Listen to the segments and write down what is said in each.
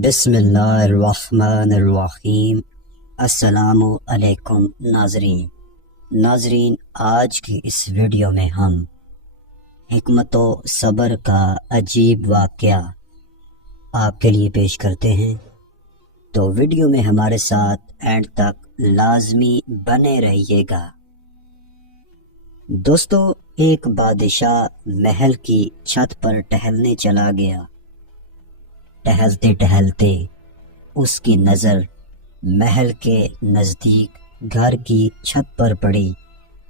بسم اللہ الرحمن الرحیم۔ السلام علیکم ناظرین، آج کی اس ویڈیو میں ہم حکمت و صبر کا عجیب واقعہ آپ کے لیے پیش کرتے ہیں، تو ویڈیو میں ہمارے ساتھ اینڈ تک لازمی بنے رہیے گا۔ دوستو، ایک بادشاہ محل کی چھت پر ٹہلنے چلا گیا۔ ٹہلتے ٹہلتے اس کی نظر محل کے نزدیک گھر کی چھت پر پڑی،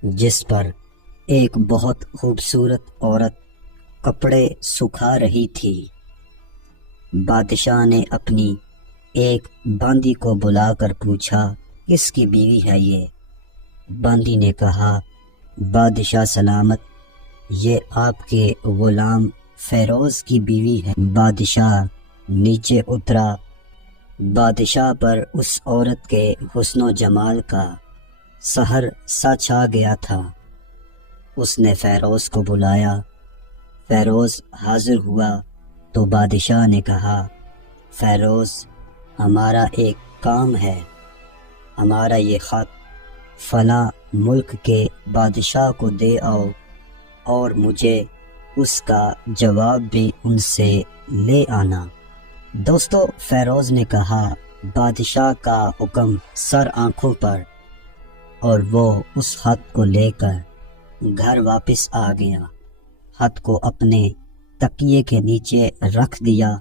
جس پر ایک بہت خوبصورت عورت کپڑے سکھا رہی تھی۔ بادشاہ نے اپنی ایک باندی کو بلا کر پوچھا، کس کی بیوی ہے یہ؟ باندی نے کہا، بادشاہ سلامت، یہ آپ کے غلام فیروز کی بیوی ہے۔ بادشاہ نیچے اترا۔ بادشاہ پر اس عورت کے حسن و جمال کا سحر سا چھا گیا تھا۔ اس نے فیروز کو بلایا۔ فیروز حاضر ہوا تو بادشاہ نے کہا، فیروز، ہمارا ایک کام ہے۔ ہمارا یہ خط فلاں ملک کے بادشاہ کو دے آؤ اور مجھے اس کا جواب بھی ان سے لے آنا۔ دوستو، فیروز نے کہا، بادشاہ کا حکم سر آنکھوں پر، اور وہ اس خط کو لے کر گھر واپس آ گیا۔ خط کو اپنے تکیے کے نیچے رکھ دیا،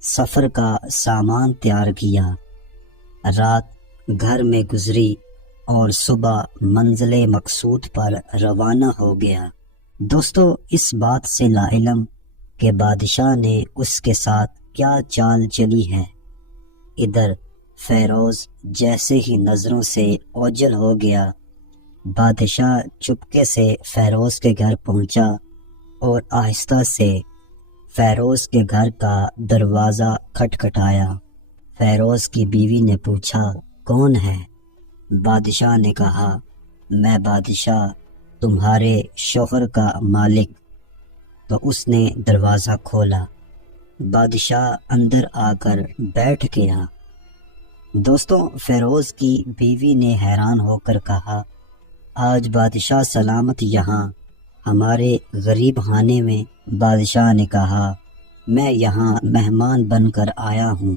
سفر کا سامان تیار کیا۔ رات گھر میں گزری اور صبح منزل مقصود پر روانہ ہو گیا۔ دوستو، اس بات سے لا علم کہ بادشاہ نے اس کے ساتھ کیا چال چلی ہے، ادھر فیروز جیسے ہی نظروں سے اوجھل ہو گیا، بادشاہ چپکے سے فیروز کے گھر پہنچا اور آہستہ سے فیروز کے گھر کا دروازہ کھٹکھٹایا۔ فیروز کی بیوی نے پوچھا، کون ہے؟ بادشاہ نے کہا، میں بادشاہ، تمہارے شوہر کا مالک۔ تو اس نے دروازہ کھولا۔ بادشاہ اندر آ کر بیٹھ گیا۔ دوستو، فیروز کی بیوی نے حیران ہو کر کہا، آج بادشاہ سلامت یہاں ہمارے غریب خانے میں؟ بادشاہ نے کہا، میں یہاں مہمان بن کر آیا ہوں۔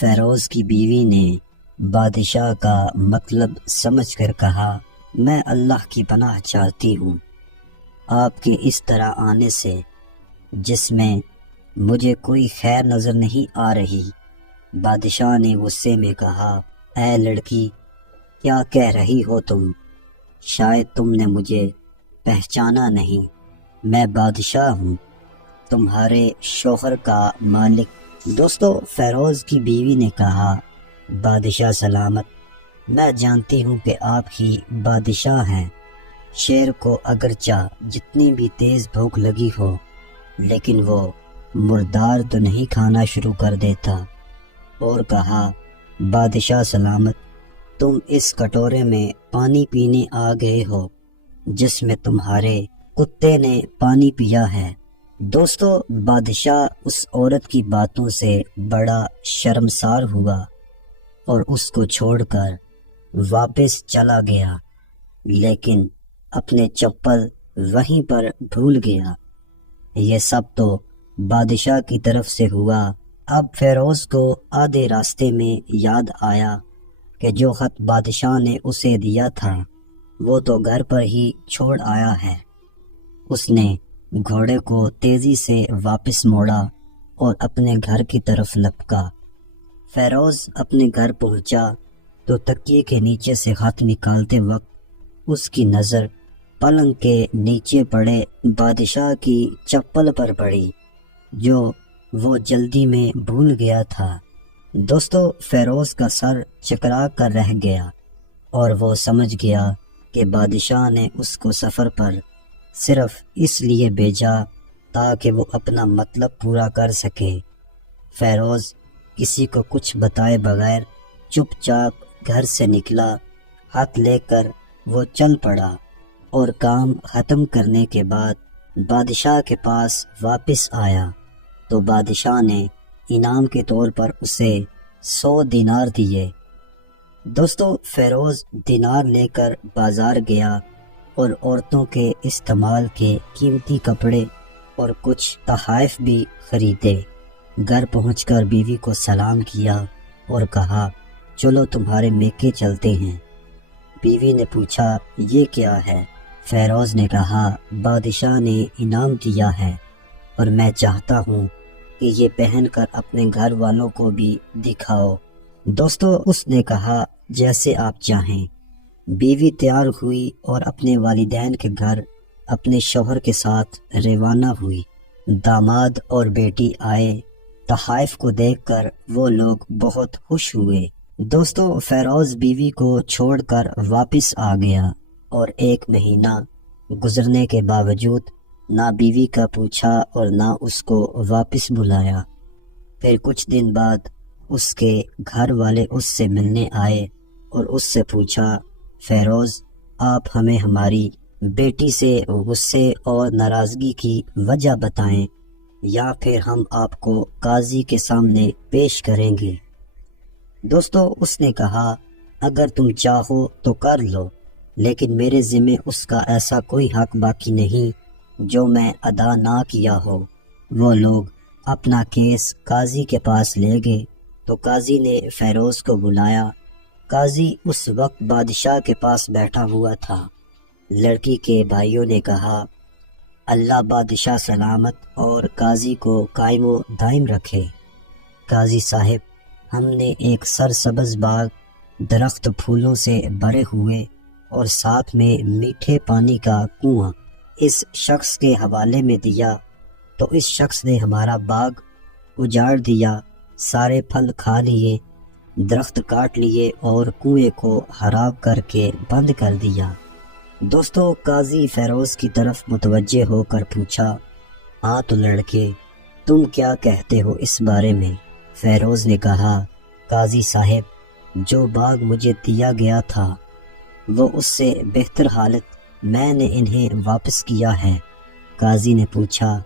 فیروز کی بیوی نے بادشاہ کا مطلب سمجھ کر کہا، میں اللہ کی پناہ چاہتی ہوں آپ کے اس طرح آنے سے، جس میں مجھے کوئی خیر نظر نہیں آ رہی۔ بادشاہ نے غصے میں کہا، اے لڑکی، کیا کہہ رہی ہو تم؟ شاید تم نے مجھے پہچانا نہیں۔ میں بادشاہ ہوں، تمہارے شوہر کا مالک۔ دوستو، فیروز کی بیوی نے کہا، بادشاہ سلامت، میں جانتی ہوں کہ آپ ہی بادشاہ ہیں۔ شیر کو اگرچہ جتنی بھی تیز بھوک لگی ہو، لیکن وہ مردار تو نہیں کھانا شروع کر دیتا۔ اور کہا، بادشاہ سلامت، تم اس کٹورے میں پانی پینے آ گئے ہو جس میں تمہارے کتے نے پانی پیا ہے۔ دوستو، بادشاہ اس عورت کی باتوں سے بڑا شرمسار ہوا اور اس کو چھوڑ کر واپس چلا گیا، لیکن اپنے چپل وہیں پر بھول گیا۔ یہ سب تو بادشاہ کی طرف سے ہوا۔ اب فیروز کو آدھے راستے میں یاد آیا کہ جو خط بادشاہ نے اسے دیا تھا وہ تو گھر پر ہی چھوڑ آیا ہے۔ اس نے گھوڑے کو تیزی سے واپس موڑا اور اپنے گھر کی طرف لپکا۔ فیروز اپنے گھر پہنچا تو تکیے کے نیچے سے خط نکالتے وقت اس کی نظر پلنگ کے نیچے پڑے بادشاہ کی چپل پر پڑی، جو وہ جلدی میں بھول گیا تھا۔ دوستو، فیروز کا سر چکرا کر رہ گیا اور وہ سمجھ گیا کہ بادشاہ نے اس کو سفر پر صرف اس لیے بھیجا تاکہ وہ اپنا مطلب پورا کر سکے۔ فیروز کسی کو کچھ بتائے بغیر چپ چاپ گھر سے نکلا۔ ہاتھ لے کر وہ چل پڑا اور کام ختم کرنے کے بعد بادشاہ کے پاس واپس آیا تو بادشاہ نے انعام کے طور پر اسے 100 دینار دیے۔ دوستو فیروز دینار لے کر بازار گیا اور عورتوں کے استعمال کے قیمتی کپڑے اور کچھ تحائف بھی خریدے۔ گھر پہنچ کر بیوی کو سلام کیا اور کہا چلو تمہارے میکے چلتے ہیں۔ بیوی نے پوچھا یہ کیا ہے؟ فیروز نے کہا بادشاہ نے انعام دیا ہے اور میں چاہتا ہوں کہ یہ پہن کر اپنے گھر والوں کو بھی دکھاؤ۔ دوستو اس نے کہا جیسے آپ چاہیں۔ بیوی تیار ہوئی اور اپنے والدین کے گھر اپنے شوہر کے ساتھ روانہ ہوئی۔ داماد اور بیٹی آئے۔ تحائف کو دیکھ کر وہ لوگ بہت خوش ہوئے۔ دوستو فیروز بیوی کو چھوڑ کر واپس آ گیا اور 1 مہینہ گزرنے کے باوجود نہ بیوی کا پوچھا اور نہ اس کو واپس بلایا۔ پھر کچھ دن بعد اس کے گھر والے اس سے ملنے آئے اور اس سے پوچھا فیروز آپ ہمیں ہماری بیٹی سے غصے اور ناراضگی کی وجہ بتائیں یا پھر ہم آپ کو قاضی کے سامنے پیش کریں گے۔ دوستو اس نے کہا اگر تم چاہو تو کر لو، لیکن میرے ذمے اس کا ایسا کوئی حق باقی نہیں جو میں ادا نہ کیا ہو۔ وہ لوگ اپنا کیس قاضی کے پاس لے گئے تو قاضی نے فیروز کو بلایا۔ قاضی اس وقت بادشاہ کے پاس بیٹھا ہوا تھا۔ لڑکی کے بھائیوں نے کہا اللہ بادشاہ سلامت اور قاضی کو قائم و دائم رکھے۔ قاضی صاحب ہم نے ایک سرسبز باغ درخت پھولوں سے بھرے ہوئے اور ساتھ میں میٹھے پانی کا کنواں اس شخص کے حوالے میں دیا تو اس شخص نے ہمارا باغ اجاڑ دیا، سارے پھل کھا لیے، درخت کاٹ لیے اور کنویں کو خراب کر کے بند کر دیا۔ دوستو قاضی فیروز کی طرف متوجہ ہو کر پوچھا ہاں تو لڑکے تم کیا کہتے ہو اس بارے میں؟ فیروز نے کہا قاضی صاحب جو باغ مجھے دیا گیا تھا وہ اس سے بہتر حالت میں نے انہیں واپس کیا ہے۔ قاضی نے پوچھا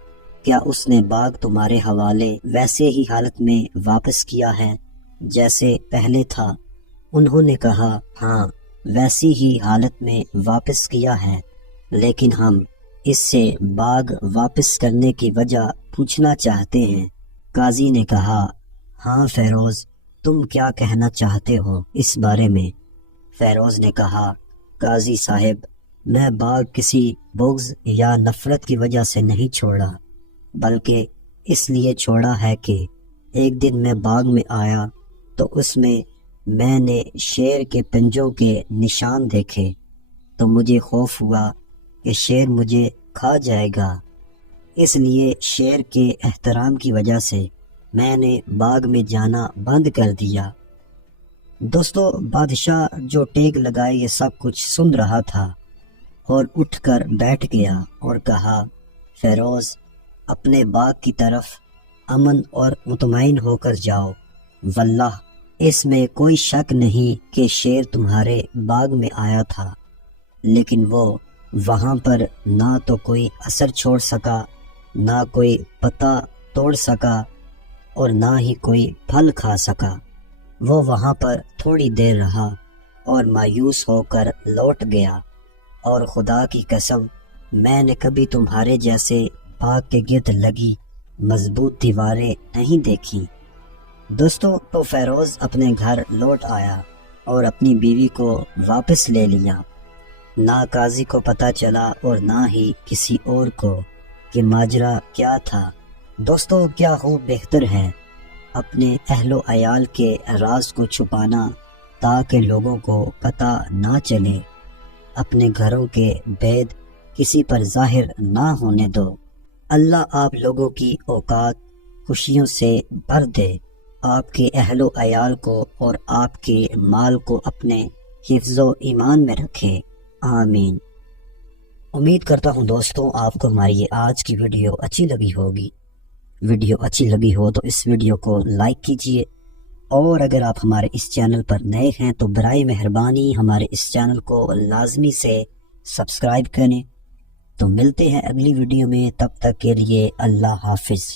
کیا اس نے باغ تمہارے حوالے ویسے ہی حالت میں واپس کیا ہے جیسے پہلے تھا؟ انہوں نے کہا ہاں ویسی ہی حالت میں واپس کیا ہے، لیکن ہم اس سے باغ واپس کرنے کی وجہ پوچھنا چاہتے ہیں۔ قاضی نے کہا ہاں فیروز تم کیا کہنا چاہتے ہو اس بارے میں؟ فیروز نے کہا قاضی صاحب میں باغ کسی بغض یا نفرت کی وجہ سے نہیں چھوڑا، بلکہ اس لیے چھوڑا ہے کہ ایک دن میں باغ میں آیا تو اس میں نے شیر کے پنجوں کے نشان دیکھے تو مجھے خوف ہوا کہ شیر مجھے کھا جائے گا، اس لیے شیر کے احترام کی وجہ سے میں نے باغ میں جانا بند کر دیا۔ دوستو بادشاہ جو ٹیک لگائے یہ سب کچھ سن رہا تھا اور اٹھ کر بیٹھ گیا اور کہا فیروز اپنے باغ کی طرف امن اور مطمئن ہو کر جاؤ، واللہ اس میں کوئی شک نہیں کہ شیر تمہارے باغ میں آیا تھا، لیکن وہ وہاں پر نہ تو کوئی اثر چھوڑ سکا، نہ کوئی پتا توڑ سکا اور نہ ہی کوئی پھل کھا سکا۔ وہ وہاں پر تھوڑی دیر رہا اور مایوس ہو کر لوٹ گیا، اور خدا کی قسم میں نے کبھی تمہارے جیسے باغ کے گرد لگی مضبوط دیواریں نہیں دیکھی۔ دوستو تو فیروز اپنے گھر لوٹ آیا اور اپنی بیوی کو واپس لے لیا۔ نہ قاضی کو پتہ چلا اور نہ ہی کسی اور کو کہ ماجرا کیا تھا۔ دوستو کیا ہو بہتر ہے اپنے اہل و عیال کے راز کو چھپانا تاکہ لوگوں کو پتہ نہ چلے، اپنے گھروں کے بید کسی پر ظاہر نہ ہونے دو۔ اللہ آپ لوگوں کی اوقات خوشیوں سے بھر دے، آپ کے اہل و عیال کو اور آپ کے مال کو اپنے حفظ و ایمان میں رکھے، آمین۔ امید کرتا ہوں دوستوں آپ کو ہماری یہ آج کی ویڈیو اچھی لگی ہوگی۔ ویڈیو اچھی لگی ہو تو اس ویڈیو کو لائک کیجئے، اور اگر آپ ہمارے اس چینل پر نئے ہیں تو برائے مہربانی ہمارے اس چینل کو لازمی سے سبسکرائب کریں۔ تو ملتے ہیں اگلی ویڈیو میں، تب تک کے لیے اللہ حافظ۔